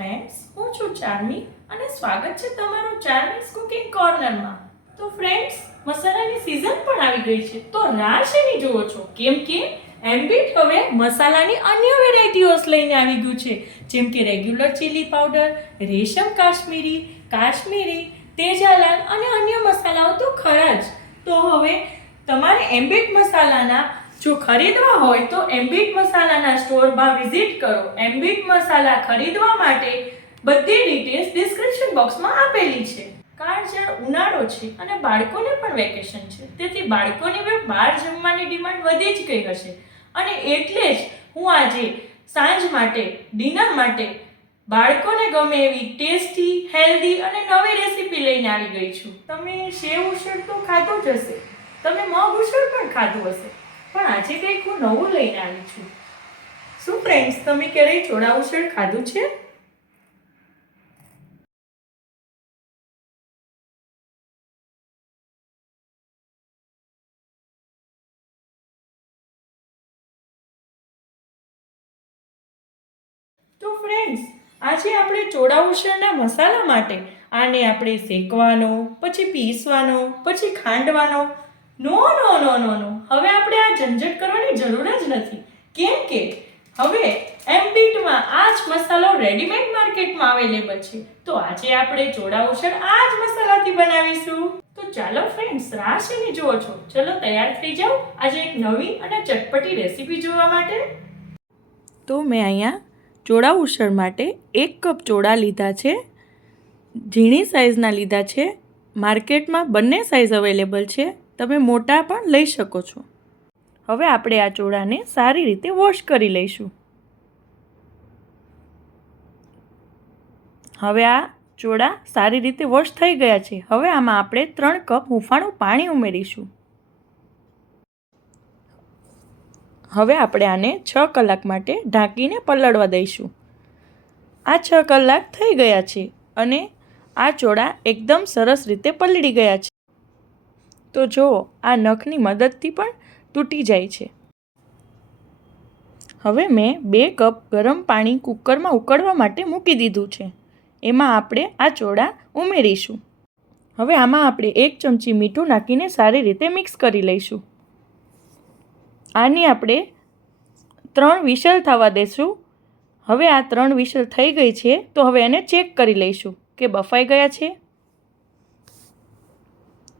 Friends, હું છું ચાર્મી અને સ્વાગત છે તમારું ચાર્મીસ કુકિંગ કોર્નરમાં. તો ફ્રેન્ડ્સ, મસાલાની સીઝન પણ આવી ગઈ છે. તો રાહ શેની જુઓ છો? કેમ કે એમ્બિટ હવે મસાલાની અન્ય વેરાયટીઓસ લઈને આવી ગયું છે, જેમ કે રેગ્યુલર ચીલી પાવડર, રેશમ કાશ્મીરી, તેજાલાલ અને અન્ય મસાલાઓ તો ખરા જ. તો હવે તમારે એમ્બિટ મસાલાના જો ખરીદવા હોય તો એમ્બિટ મસાલાના સ્ટોરમાં વિઝિટ કરો. એમ્બિટ મસાલા ખરીદવા માટે બધી ડિટેલ્સ ડિસ્ક્રિપ્શન બોક્સમાં આપેલી છે. કાળઝાળ ઉનાળો છે અને બાળકોને પણ વેકેશન છે, તેથી બાળકોની પણ બહાર જમવાની ડિમાન્ડ વધી જ ગઈ હશે અને એટલે જ હું આજે સાંજ માટે ડિનર માટે બાળકોને ગમે એવી ટેસ્ટી, હેલ્ધી અને નવી રેસીપી લઈને આવી ગઈ છું. તમે સેવ ઉસળ તો ખાધું જ હશે, તમે મગ ઉસળ પણ ખાધું હશે, પણ આજે કંઈક હું નવું લઈને આવી છું. શું ફ્રેન્ડ્સ, તમે ક્યારેય ચોળા ઉસળ ખાધું છે? તો ફ્રેન્ડ્સ, આજે આપણે ચોળા ઉસળના મસાલા માટે આને આપણે શેકવાનો, પછી પીસવાનો, પછી ખાંડવાનો. નો નો નો નો નો હવે આપણે આ ઝંઝટ કરવાની જરૂર જ નથી, કેમ કે હવે એમ્બિટમાં આ જ મસાલો રેડીમેડ માર્કેટમાં અવેલેબલ છે. તો આજે આપણે ચોળા ઉસળ આ જ મસાલાથી બનાવીશું. તો ચાલો ફ્રેન્ડ્સ, રાહ શેની જુઓ છો? ચલો તૈયાર થઈ જાઓ આજે એક નવી અને ચટપટી રેસીપી જોવા માટે. તો મેં અહીંયા ચોળા ઉસળ માટે 1 કપ ચોળા લીધા છે, ઝીણી સાઇઝના લીધા છે. માર્કેટમાં બંને સાઇઝ અવેલેબલ છે, તમે મોટા પણ લઈ શકો છો. હવે આપણે આ ચોળાને સારી રીતે વોશ કરી લઈશું. હવે આ ચોળા સારી રીતે વોશ થઈ ગયા છે. હવે આમાં આપણે 3 કપ હૂંફાળું પાણી ઉમેરીશું. હવે આપણે આને 6 કલાક માટે ઢાંકીને પલળવા દઈશું. આ 6 કલાક થઈ ગયા છે અને આ ચોળા એકદમ સરસ રીતે પલળી ગયા છે. તો જુઓ, આ નખની મદદથી પણ તૂટી જાય છે. હવે મેં 2 કપ ગરમ પાણી કુકરમાં ઉકળવા માટે મૂકી દીધું છે. એમાં આપણે આ ચોળા ઉમેરીશું. હવે આમાં આપણે 1 ચમચી મીઠું નાખીને સારી રીતે મિક્સ કરી લઈશું. આની આપણે 3 વિસલ થવા દેશું. હવે આ 3 વિસલ થઈ ગઈ છે, તો હવે એને ચેક કરી લઈશું કે બફાઈ ગયા છે.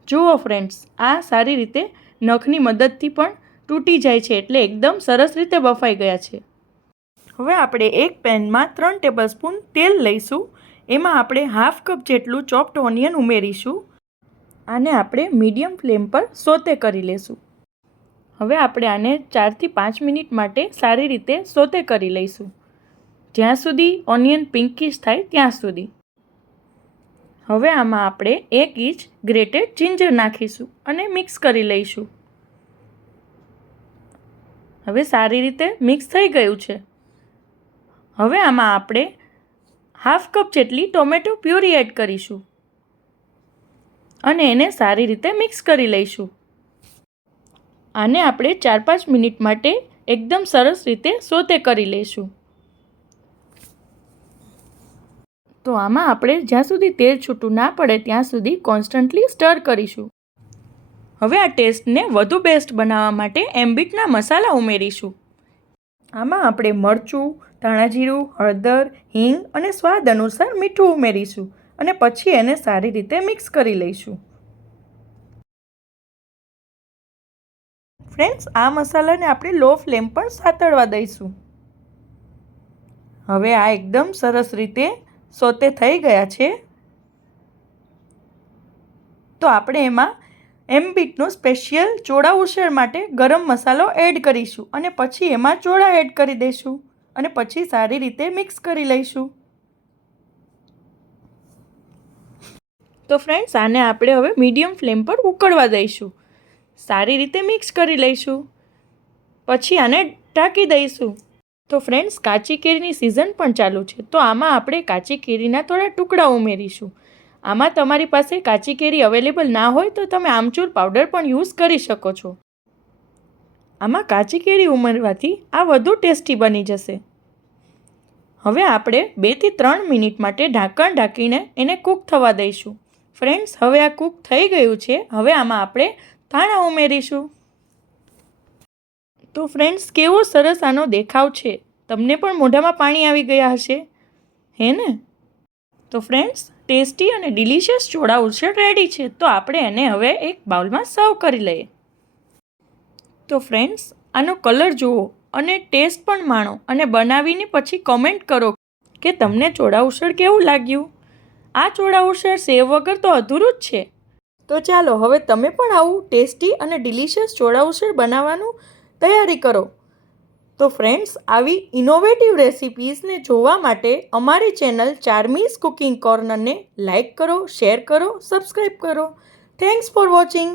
જુઓ ફ્રેન્ડ્સ, આ સારી રીતે નખની મદદથી પણ તૂટી જાય છે, એટલે એકદમ સરસ રીતે બફાઈ ગયા છે. હવે આપણે એક પેનમાં 3 ટેબલસ્પૂન તેલ લઈશું. એમાં આપણે હાફ કપ જેટલું ચોપ્ડ ઓનિયન ઉમેરીશું. આને આપણે મીડિયમ ફ્લેમ પર સોતે કરી લેશું. હવે આપણે આને 4 થી 5 મિનિટ માટે સારી રીતે સોતે કરી લઈશું, જ્યાં સુધી ઓનિયન પિંકિશ થાય ત્યાં સુધી. હવે આમાં આપણે 1 ઇંચ ગ્રેટેડ જિંજર નાખીશું અને મિક્સ કરી લઈશું. હવે સારી રીતે મિક્સ થઈ ગયું છે. હવે આમાં આપણે હાફ કપ જેટલી ટોમેટો પ્યુરી એડ કરીશું અને એને સારી રીતે મિક્સ કરી લઈશું. આને આપણે 4-5 મિનિટ માટે એકદમ સરસ રીતે સોતે કરી લઈશું. તો આમાં આપણે જ્યાં સુધી તેલ છૂટું ના પડે ત્યાં સુધી કોન્સ્ટન્ટલી સ્ટર કરીશું. હવે આ ટેસ્ટને વધુ બેસ્ટ બનાવવા માટે એમ્બિટના મસાલા ઉમેરીશું. આમાં આપણે મરચું, ધાણાજીરું, હળદર, હિંગ અને સ્વાદ અનુસાર મીઠું ઉમેરીશું અને પછી એને સારી રીતે મિક્સ કરી લઈશું. ફ્રેન્ડ્સ, આ મસાલાને આપણે લો ફ્લેમ પર સાતળવા દઈશું. હવે આ એકદમ સરસ રીતે સોતે થઈ ગયા છે. તો આપણે એમાં એમ્બિટનો સ્પેશિયલ ચોળા ઉસળ માટે ગરમ મસાલો એડ કરીશું અને પછી એમાં ચોળા એડ કરી દઈશું અને પછી સારી રીતે મિક્સ કરી લઈશું. તો ફ્રેન્ડ્સ, આને આપણે હવે મીડિયમ ફ્લેમ પર ઉકળવા દઈશું. સારી રીતે મિક્સ કરી લઈશું, પછી આને ઢાંકી દઈશું. તો ફ્રેન્ડ્સ, કાચી કેરીની સિઝન પણ ચાલુ છે, તો આમાં આપણે કાચી કેરીના થોડા ટુકડા ઉમેરીશું. આમાં તમારી પાસે કાચી કેરી અવેલેબલ ના હોય તો તમે આમચૂર પાવડર પણ યુઝ કરી શકો છો. આમાં કાચી કેરી ઉમેરવાથી આ વધુ ટેસ્ટી બની જશે. હવે આપણે 2 થી 3 મિનિટ માટે ઢાંકણ ઢાંકીને એને કૂક થવા દઈશું. ફ્રેન્ડ્સ, હવે આ કૂક થઈ ગયું છે. હવે આમાં આપણે ધાણા ઉમેરીશું. તો ફ્રેન્ડ્સ, કેવો સરસ આનો દેખાવ છે. તમને પણ મોઢામાં પાણી આવી ગયા હશે, હે ને? તો ફ્રેન્ડ્સ, ટેસ્ટી અને ડિલિશિયસ ચોળા ઉસળ રેડી છે. તો આપણે એને હવે એક બાઉલમાં સર્વ કરી લઈએ. તો ફ્રેન્ડ્સ, આનો કલર જુઓ અને ટેસ્ટ પણ માણો અને બનાવીને પછી કમેન્ટ કરો કે તમને ચોળા ઉસળ કેવું લાગ્યું. આ ચોળા ઉસળ સેવ વગર તો અધૂરું જ છે. તો ચાલો હવે તમે પણ આવું ટેસ્ટી અને ડિલિશિયસ ચોળા ઉસળ બનાવવાનું તૈયારી કરો. તો ફ્રેન્ડ્સ, આવી ઇનોવેટિવ રેસિપીઝને જોવા માટે અમારી ચેનલ ચાર્મીઝ કુકિંગ કોર્નરને લાઇક કરો, શેર કરો, સબસ્ક્રાઈબ કરો. Thanks for watching.